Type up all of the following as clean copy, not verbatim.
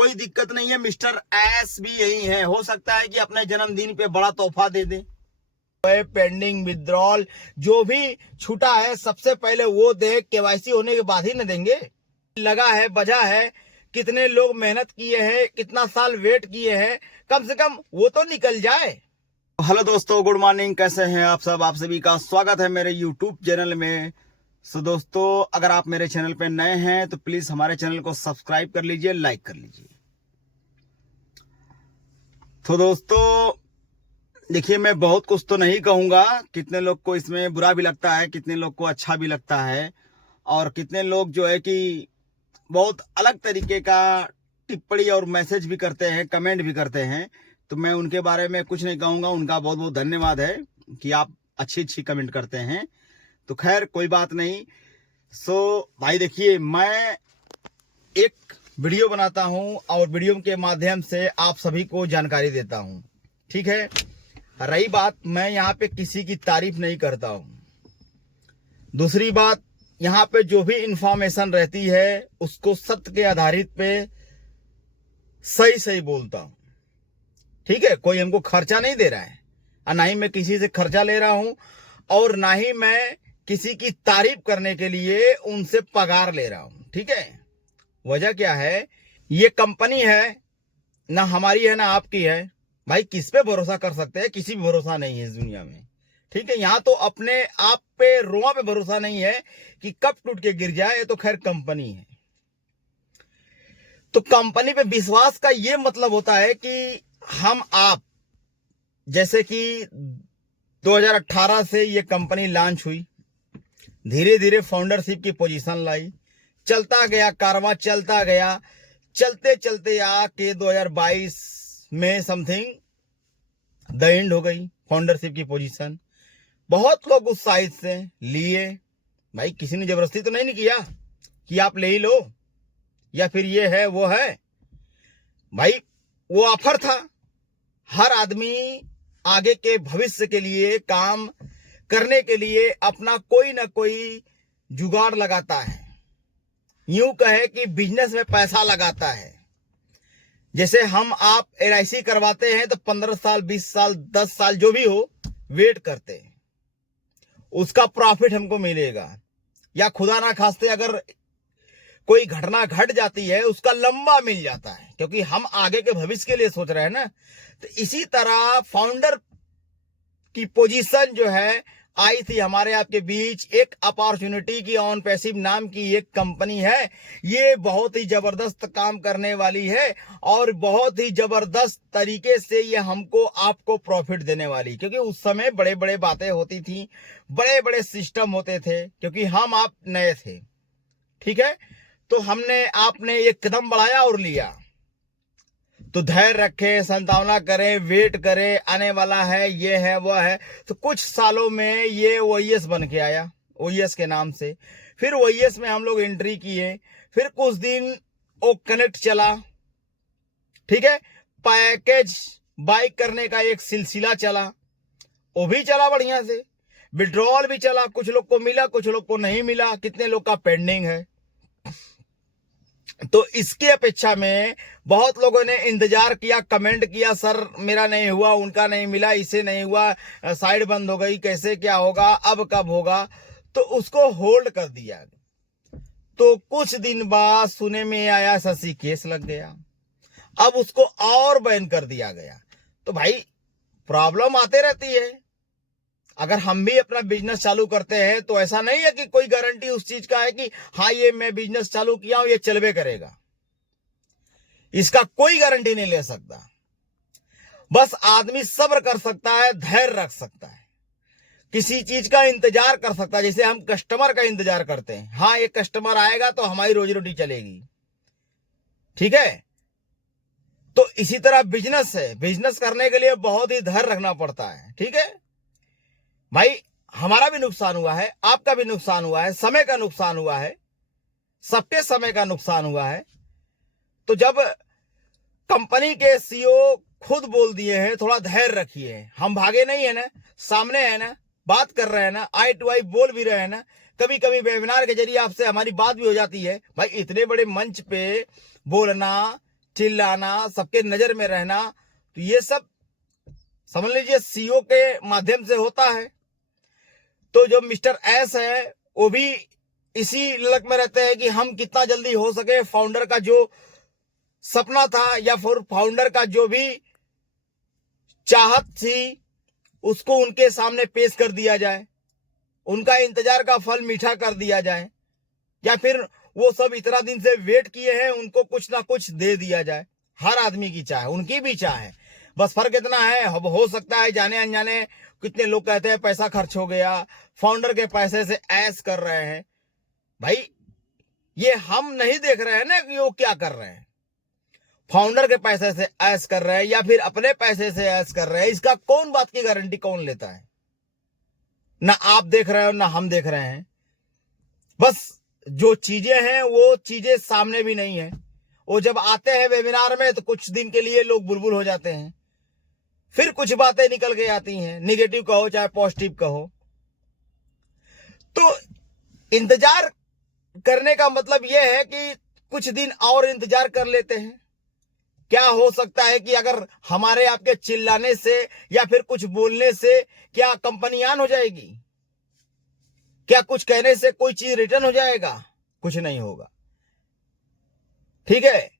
कोई दिक्कत नहीं है, मिस्टर एस भी यही है। हो सकता है कि अपने जन्मदिन पे बड़ा तोहफा दे दे। पेंडिंग विड्रॉल जो भी छूटा है सबसे पहले वो दे, केवाईसी होने के बाद ही न देंगे। लगा है, बजा है, कितने लोग मेहनत किए हैं, कितना साल वेट किए हैं, कम से कम वो तो निकल जाए। हेलो दोस्तों, गुड मॉर्निंग, कैसे हैं आप सब? आप सभी का स्वागत है मेरे यूट्यूब चैनल में। दोस्तों, अगर आप मेरे चैनल पे नए हैं तो प्लीज हमारे चैनल को सब्सक्राइब कर लीजिए, लाइक कर लीजिए। तो दोस्तों देखिए, मैं बहुत कुछ तो नहीं कहूंगा। कितने लोग को इसमें बुरा भी लगता है, कितने लोग को अच्छा भी लगता है, और कितने लोग जो है कि बहुत अलग तरीके का टिप्पणी और मैसेज भी करते हैं, कमेंट भी करते हैं। तो मैं उनके बारे में कुछ नहीं कहूंगा। उनका बहुत बहुत धन्यवाद है कि आप अच्छी अच्छी कमेंट करते हैं। तो खैर कोई बात नहीं। भाई देखिए, मैं एक वीडियो बनाता हूं और वीडियो के माध्यम से आप सभी को जानकारी देता हूं, ठीक है। रही बात, मैं यहाँ पे किसी की तारीफ नहीं करता हूं। दूसरी बात, यहाँ पे जो भी इंफॉर्मेशन रहती है उसको सत्य के आधारित पे सही सही बोलता हूं, ठीक है। कोई हमको खर्चा नहीं दे रहा है, और ना ही मैं किसी से खर्चा ले रहा हूं, और ना ही मैं किसी की तारीफ करने के लिए उनसे पगार ले रहा हूं, ठीक है। वजह क्या है, ये कंपनी है ना हमारी है ना आपकी है। भाई किस पे भरोसा कर सकते हैं? किसी पे भरोसा नहीं है इस दुनिया में, ठीक है। यहाँ तो अपने आप पे, रोआ पे भरोसा नहीं है कि कब टूट के गिर जाए। ये तो खैर कंपनी है। तो कंपनी पे विश्वास का ये मतलब होता है कि हम आप, जैसे कि 2018 से ये कंपनी लॉन्च हुई, धीरे धीरे फाउंडरशिप की पोजीशन लाई, चलता गया कारवां, चलता गया, चलते चलते आके 2022 में समथिंग द एंड हो गई फाउंडरशिप की पोजीशन। बहुत लोग उस साइड से लिए। भाई किसी ने जबरदस्ती तो नहीं किया कि आप ले ही लो या फिर ये है वो है। भाई वो ऑफर था। हर आदमी आगे के भविष्य के लिए, काम करने के लिए अपना कोई ना कोई जुगाड़ लगाता है। यूं कहे कि बिजनेस में पैसा लगाता है। जैसे हम आप LIC करवाते हैं तो 15 साल, 20 साल, 10 साल जो भी हो वेट करते हैं, उसका प्रॉफिट हमको मिलेगा। या खुदा ना खास्ते अगर कोई घटना घट जाती है उसका लंबा मिल जाता है, क्योंकि हम आगे के भविष्य के लिए सोच रहे हैं ना। तो इसी तरह फाउंडर की पोजीशन जो है आई थी हमारे आपके बीच। एक अपॉर्चुनिटी की ऑन पैसिव नाम की एक कंपनी है। ये बहुत ही जबरदस्त काम करने वाली है और बहुत ही जबरदस्त तरीके से ये हमको आपको प्रॉफिट देने वाली। क्योंकि उस समय बड़े बड़े बातें होती थी, बड़े बड़े सिस्टम होते थे, क्योंकि हम आप नए थे, ठीक है। तो हमने आपने एक कदम बढ़ाया और लिया। तो धैर्य रखें, संतावना करें, वेट करें, आने वाला है, ये है वो है। तो कुछ सालों में ये OES बन के आया, OES के नाम से। फिर OES में हम लोग एंट्री किए। फिर कुछ दिन वो कनेक्ट चला, ठीक है। पैकेज बाय करने का एक सिलसिला चला, वो भी चला बढ़िया से। विड्रॉल भी चला, कुछ लोग को मिला, कुछ लोग को नहीं मिला, कितने लोग का पेंडिंग है। तो इसकी अपेक्षा में बहुत लोगों ने इंतजार किया, कमेंट किया, सर मेरा नहीं हुआ, उनका नहीं मिला, इसे नहीं हुआ, साइड बंद हो गई, कैसे क्या होगा, अब कब होगा। तो उसको होल्ड कर दिया। तो कुछ दिन बाद सुने में आया SSC केस लग गया, अब उसको और बैन कर दिया गया। तो भाई प्रॉब्लम आते रहती है। अगर हम भी अपना बिजनेस चालू करते हैं तो ऐसा नहीं है कि कोई गारंटी उस चीज का है कि हाँ ये मैं बिजनेस चालू किया हूं, ये चलबे करेगा। इसका कोई गारंटी नहीं ले सकता। बस आदमी सब्र कर सकता है, धैर्य रख सकता है, किसी चीज का इंतजार कर सकता है। जैसे हम कस्टमर का इंतजार करते हैं, हाँ ये कस्टमर आएगा तो हमारी रोजी रोटी चलेगी, ठीक है। तो इसी तरह बिजनेस है। बिजनेस करने के लिए बहुत ही धैर्य रखना पड़ता है, ठीक है भाई। हमारा भी नुकसान हुआ है, आपका भी नुकसान हुआ है, समय का नुकसान हुआ है, सबके समय का नुकसान हुआ है। तो जब कंपनी के CEO खुद बोल दिए हैं थोड़ा धैर्य रखिए, हम भागे नहीं है ना, सामने है ना, बात कर रहे हैं ना, आई टू आई बोल भी रहे हैं ना। कभी कभी वेबिनार के जरिए आपसे हमारी बात भी हो जाती है। भाई इतने बड़े मंच पे बोलना चिल्लाना, सबके नजर में रहना, तो ये सब समझ लीजिए सीईओ के माध्यम से होता है। तो जो मिस्टर एस है वो भी इसी ललक में रहते हैं कि हम कितना जल्दी हो सके फाउंडर का जो सपना था या फिर फाउंडर का जो भी चाहत थी उसको उनके सामने पेश कर दिया जाए, उनका इंतजार का फल मीठा कर दिया जाए, या फिर वो सब इतना दिन से वेट किए हैं उनको कुछ ना कुछ दे दिया जाए। हर आदमी की चाह है, उनकी भी चाह है, बस फर्क इतना है अब हो सकता है जाने अनजाने कितने लोग कहते हैं पैसा खर्च हो गया, फाउंडर के पैसे से ऐश कर रहे हैं। भाई ये हम नहीं देख रहे हैं ना कि वो क्या कर रहे हैं, फाउंडर के पैसे से ऐश कर रहे हैं या फिर अपने पैसे से ऐश कर रहे हैं, इसका कौन बात की गारंटी कौन लेता है? ना आप देख रहे हो ना हम देख रहे हैं। बस जो चीजें हैं वो चीजें सामने भी नहीं है। वो जब आते हैं वेबिनार में तो कुछ दिन के लिए लोग बुलबुल हो जाते हैं, फिर कुछ बातें निकल के आती हैं, निगेटिव कहो चाहे पॉजिटिव कहो। तो इंतजार करने का मतलब यह है कि कुछ दिन और इंतजार कर लेते हैं। क्या हो सकता है कि अगर हमारे आपके चिल्लाने से या फिर कुछ बोलने से क्या कंपनी ऑन हो जाएगी? क्या कुछ कहने से कोई चीज रिटर्न हो जाएगा? कुछ नहीं होगा। ठीक है,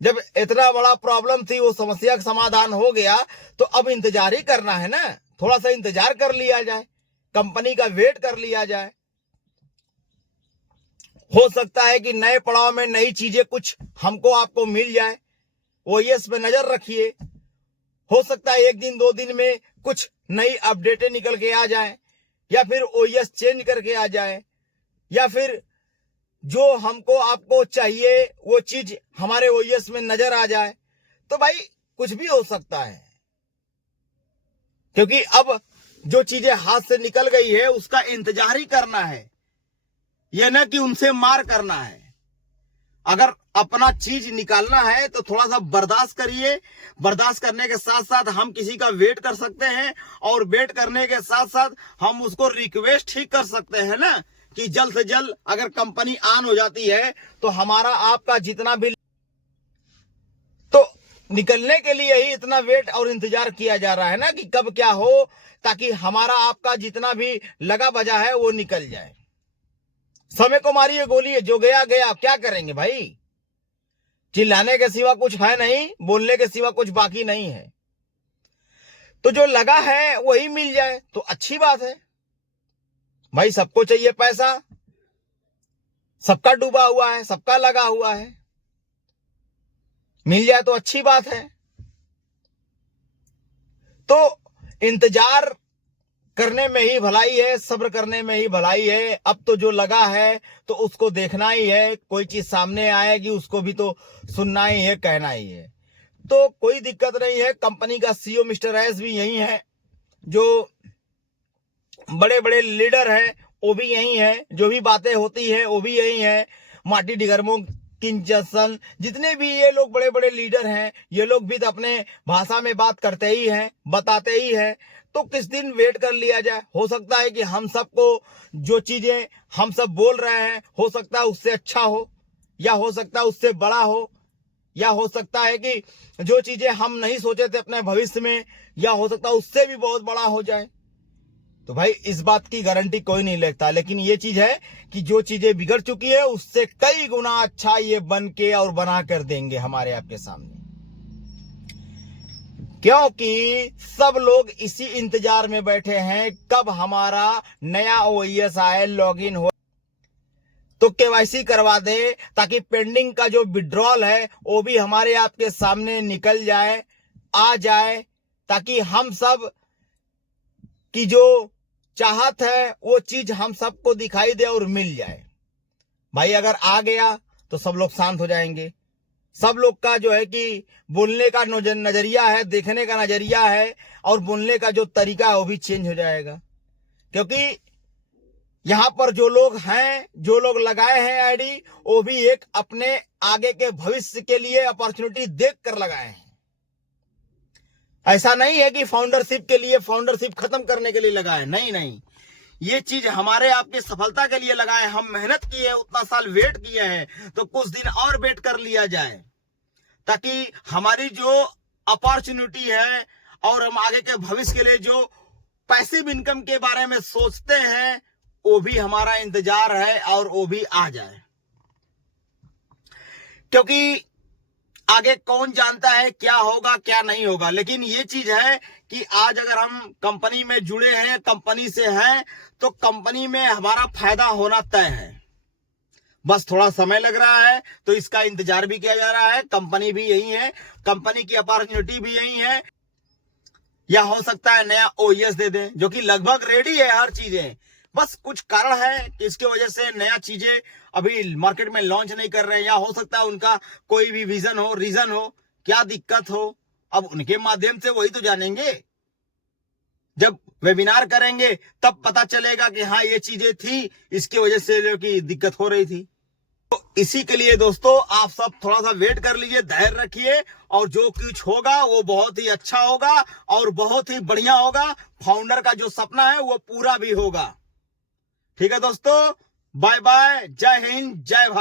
जब इतना बड़ा प्रॉब्लम थी वो समस्या का समाधान हो गया तो अब इंतजार ही करना है ना, थोड़ा सा इंतजार कर लिया जाए, कंपनी का वेट कर लिया जाए। हो सकता है कि नए पड़ाव में नई चीजें कुछ हमको आपको मिल जाए, ओएस पे नजर रखिए। हो सकता है एक दिन दो दिन में कुछ नई अपडेटें निकल के आ जाए, या फिर ओएस चेंज करके आ जाए, या फिर जो हमको आपको चाहिए वो चीज हमारे ओएस में नजर आ जाए। तो भाई कुछ भी हो सकता है, क्योंकि अब जो चीजें हाथ से निकल गई है उसका इंतजार ही करना है, यह ना कि उनसे मार करना है। अगर अपना चीज निकालना है तो थोड़ा सा बर्दाश्त करिए। बर्दाश्त करने के साथ साथ हम किसी का वेट कर सकते हैं, और वेट करने के साथ साथ हम उसको रिक्वेस्ट ही कर सकते हैं ना कि जल्द से जल्द अगर कंपनी ऑन हो जाती है तो हमारा आपका जितना भी तो निकलने के लिए ही इतना वेट और इंतजार किया जा रहा है ना कि कब क्या हो, ताकि हमारा आपका जितना भी लगा बजा है वो निकल जाए। समय को मारिए गोली, जो गया गया, क्या करेंगे भाई? चिल्लाने के सिवा कुछ है नहीं, बोलने के सिवा कुछ बाकी नहीं है। तो जो लगा है वही मिल जाए तो अच्छी बात है भाई। सबको चाहिए पैसा, सबका डूबा हुआ है, सबका लगा हुआ है, मिल जाए तो अच्छी बात है। तो इंतजार करने में ही भलाई है, सब्र करने में ही भलाई है। अब तो जो लगा है तो उसको देखना ही है, कोई चीज सामने आएगी उसको भी तो सुनना ही है, कहना ही है। तो कोई दिक्कत नहीं है। कंपनी का सीईओ मिस्टर एस भी यही है, जो बड़े बड़े लीडर हैं वो भी यही है, जो भी बातें होती है वो भी यही है। मार्टी डिगर्मो, किंचसन, जितने भी ये लोग बड़े बड़े लीडर हैं, ये लोग भी तो अपने भाषा में बात करते ही हैं, बताते ही हैं। तो किस दिन वेट कर लिया जाए। हो सकता है कि हम सबको जो चीजें हम सब बोल रहे हैं हो सकता है उससे अच्छा हो, या हो सकता है उससे बड़ा हो, या हो सकता है कि जो चीजें हम नहीं सोचे थे अपने भविष्य में, या हो सकता है उससे भी बहुत बड़ा हो जाए। तो भाई इस बात की गारंटी कोई नहीं लेता, लेकिन ये चीज है कि जो चीजें बिगड़ चुकी है उससे कई गुना अच्छा ये बन के और बना कर देंगे हमारे आपके सामने। क्योंकि सब लोग इसी इंतजार में बैठे हैं कब हमारा नया ओएस आए, लॉगिन हो तो केवाईसी करवा दे, ताकि पेंडिंग का जो विड्रॉल है वो भी हमारे आपके सामने निकल जाए, आ जाए, ताकि हम सब की जो चाहत है वो चीज हम सबको दिखाई दे और मिल जाए। भाई अगर आ गया तो सब लोग शांत हो जाएंगे। सब लोग का जो है कि बोलने का नजरिया है, देखने का नजरिया है, और बोलने का जो तरीका है वो भी चेंज हो जाएगा। क्योंकि यहां पर जो लोग हैं, जो लोग लगाए हैं आईडी, वो भी एक अपने आगे के भविष्य के लिए अपॉर्चुनिटी देख कर लगाए हैं। ऐसा नहीं है कि फाउंडरशिप के लिए, फाउंडरशिप खत्म करने के लिए लगाए, नहीं नहीं, ये चीज हमारे आपकी सफलता के लिए लगाए। हम मेहनत किए, उतना साल वेट किए हैं, तो कुछ दिन और वेट कर लिया जाए, ताकि हमारी जो अपॉर्चुनिटी है और हम आगे के भविष्य के लिए जो पैसिव इनकम के बारे में सोचते हैं वो भी हमारा इंतजार है और वो भी आ जाए, क्योंकि आगे कौन जानता है क्या होगा क्या नहीं होगा। लेकिन ये चीज है कि आज अगर हम कंपनी में जुड़े हैं, कंपनी से हैं, तो कंपनी में हमारा फायदा होना तय है। बस थोड़ा समय लग रहा है तो इसका इंतजार भी किया जा रहा है। कंपनी भी यही है, कंपनी की अपॉर्चुनिटी भी यही है, या हो सकता है नया ओईएस दे दें, जो कि लगभग रेडी है हर चीजें। बस कुछ कारण है कि इसकी वजह से नया चीजें अभी मार्केट में लॉन्च नहीं कर रहे हैं, या हो सकता है उनका कोई भी विजन हो, रीजन हो, क्या दिक्कत हो, अब उनके माध्यम से वही तो जानेंगे। जब वेबिनार करेंगे तब पता चलेगा कि हाँ ये चीजें थी, इसकी वजह से जो कि दिक्कत हो रही थी। तो इसी के लिए दोस्तों आप सब थोड़ा सा वेट कर लीजिए, धैर्य रखिए, और जो कुछ होगा वो बहुत ही अच्छा होगा और बहुत ही बढ़िया होगा। फाउंडर का जो सपना है वो पूरा भी होगा। ठीक है दोस्तों, बाय बाय, जय हिंद, जय भारत।